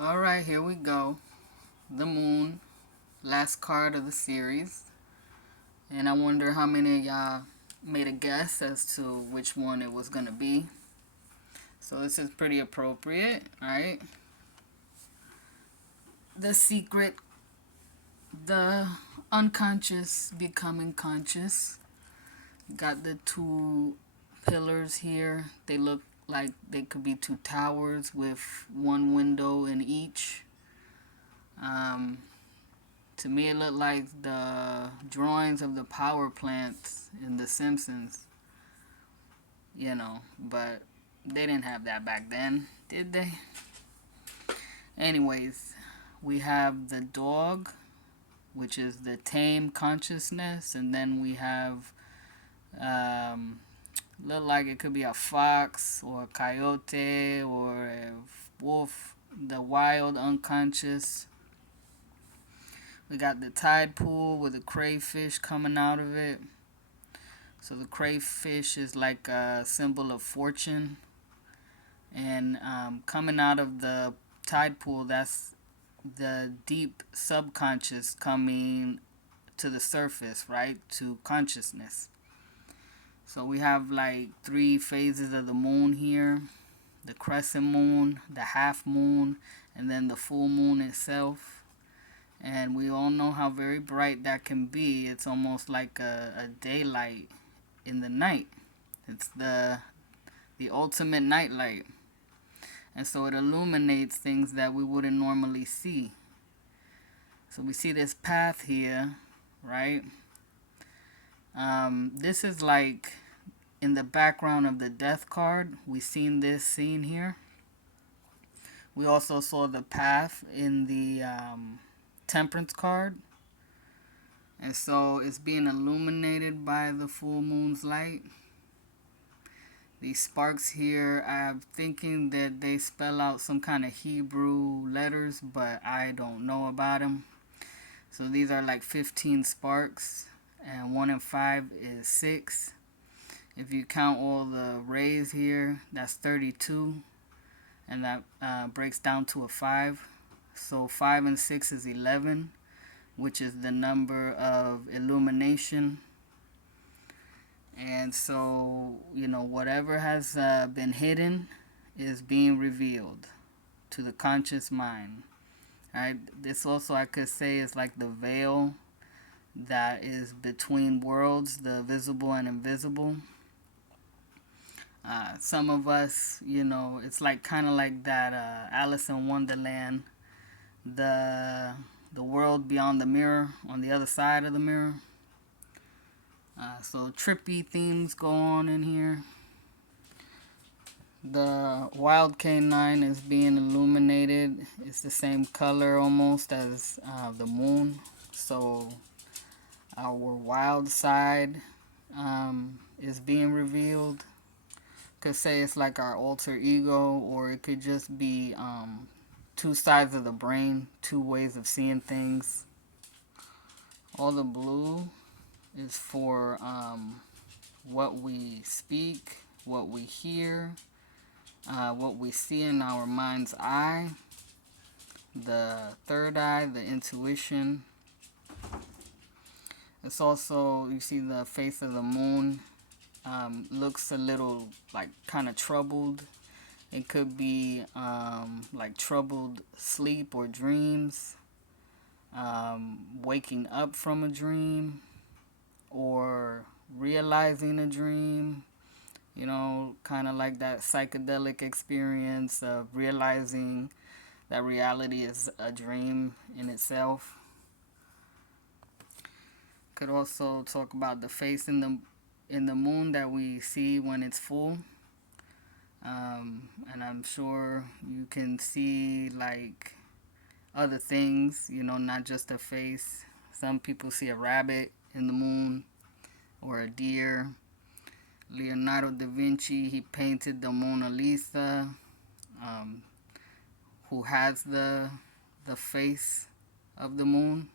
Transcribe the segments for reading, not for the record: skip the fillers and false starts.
Alright, here we go. The moon. Last card of the series. And I wonder how many of y'all made a guess as to which one it was going to be. So this is pretty appropriate, right? The secret, the unconscious becoming conscious. Got the two pillars here. They look like they could be two towers with one window in each. To me, it looked like the drawings of the power plants in The Simpsons, but they didn't have that back then, did they? Anyways, we have the dog, which is the tame consciousness, and then we have, look like it could be a fox or a coyote or a wolf, the wild unconscious. We got the tide pool with a crayfish coming out of it. So the crayfish is like a symbol of fortune. And coming out of the tide pool, that's the deep subconscious coming to the surface, right? To consciousness. So we have like 3 phases of the moon here. The crescent moon, the half moon, and then the full moon itself. And we all know how very bright that can be. It's almost like a daylight in the night. It's the ultimate nightlight. And so it illuminates things that we wouldn't normally see. So we see this path here, right? This is like in the background of the death card. We seen this scene here. We also saw the path in the temperance card. And so it's being illuminated by the full moon's light. These sparks here, I'm thinking that they spell out some kind of Hebrew letters, but I don't know about them. So these are like 15 sparks, and 1 and 5 is 6. If you count all the rays here, that's 32, and that breaks down to a 5. So 5 and 6 is 11, which is the number of illumination. And so, whatever has been hidden is being revealed to the conscious mind. Right? This also, I could say, is like the veil that is between worlds, the visible and invisible. Some of us, it's like kind of like that Alice in Wonderland, the world beyond the mirror, on the other side of the mirror. So trippy themes go on in here. The wild canine is being illuminated. It's the same color almost as the moon. So our wild side is being revealed. Could say it's like our alter ego, or it could just be 2 sides of the brain, 2 ways of seeing things. All the blue is for what we speak, what we hear, what we see in our mind's eye, the third eye, the intuition. It's also, you see the face of the moon looks a little like kind of troubled. It could be like troubled sleep or dreams, waking up from a dream, or realizing a dream, kind of like that psychedelic experience of realizing that reality is a dream in itself. Could also talk about the face in the moon that we see when it's full. And I'm sure you can see like other things, not just a face. Some people see a rabbit in the moon or a deer. Leonardo da Vinci, he painted the Mona Lisa, who has the face of the moon.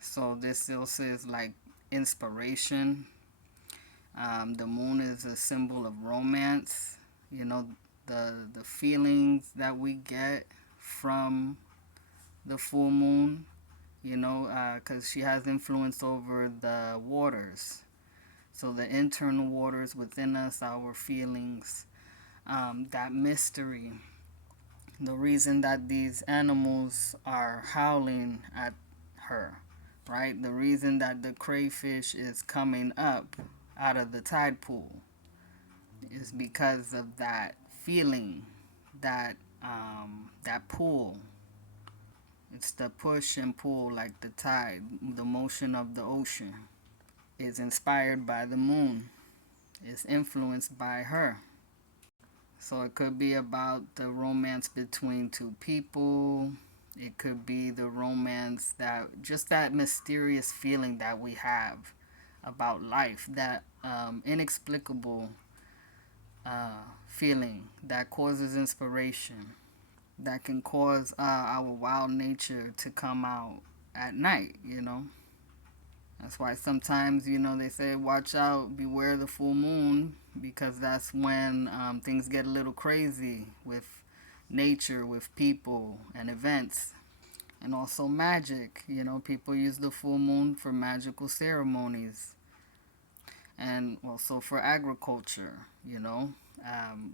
So this also is like inspiration. The moon is a symbol of romance. the feelings that we get from the full moon, you know, because she has influence over the waters. So the internal waters within us, our feelings, that mystery, the reason that these animals are howling at her, right? The reason that the crayfish is coming up out of the tide pool is because of that feeling, that that pull. It's the push and pull, like the tide, the motion of the ocean. Is inspired by the moon. Is influenced by her. So it could be about the romance between two people. It could be the romance that, just that mysterious feeling that we have about life, that inexplicable feeling that causes inspiration, that can cause our wild nature to come out at night, you know. That's why sometimes, you know, they say, watch out, beware the full moon, because that's when things get a little crazy with nature, with people and events. And also magic. You know, people use the full moon for magical ceremonies. And also for agriculture, you know,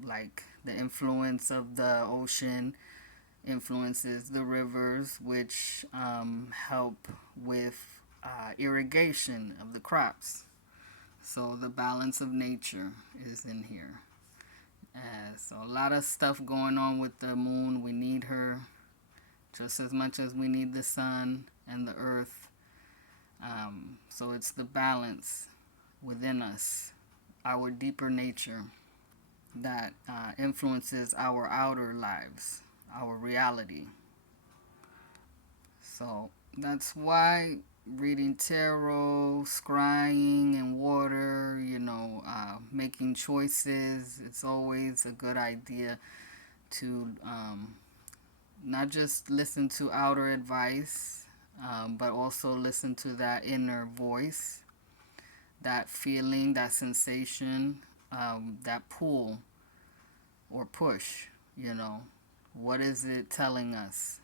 like the influence of the ocean influences the rivers, which help with irrigation of the crops. So the balance of nature is in here. So a lot of stuff going on with the moon. We need her just as much as we need the sun and the earth. So it's the balance within us, our deeper nature, that influences our outer lives, our reality. So that's why reading tarot, scrying, and water, you know, making choices, it's always a good idea to not just listen to outer advice, but also listen to that inner voice, that feeling, that sensation, that pull or push, you know. What is it telling us?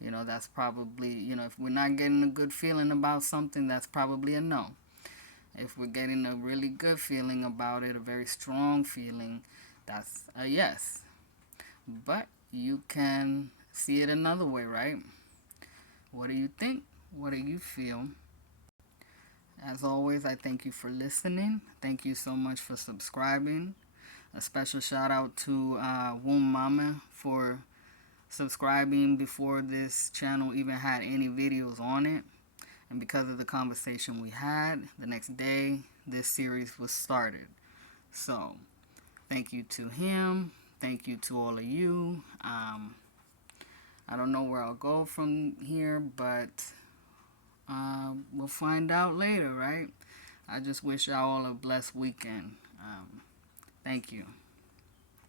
You know, that's probably, you know, if we're not getting a good feeling about something, that's probably a no. If we're getting a really good feeling about it, a very strong feeling, that's a yes. But you can see it another way, right? What do you think? What do you feel? As always, I thank you for listening. Thank you so much for subscribing. A special shout out to Womb Mama for subscribing before this channel even had any videos on it. And because of the conversation we had, the next day, this series was started. So, thank you to him. Thank you to all of you. I don't know where I'll go from here, but we'll find out later, right? I just wish y'all all a blessed weekend. Thank you.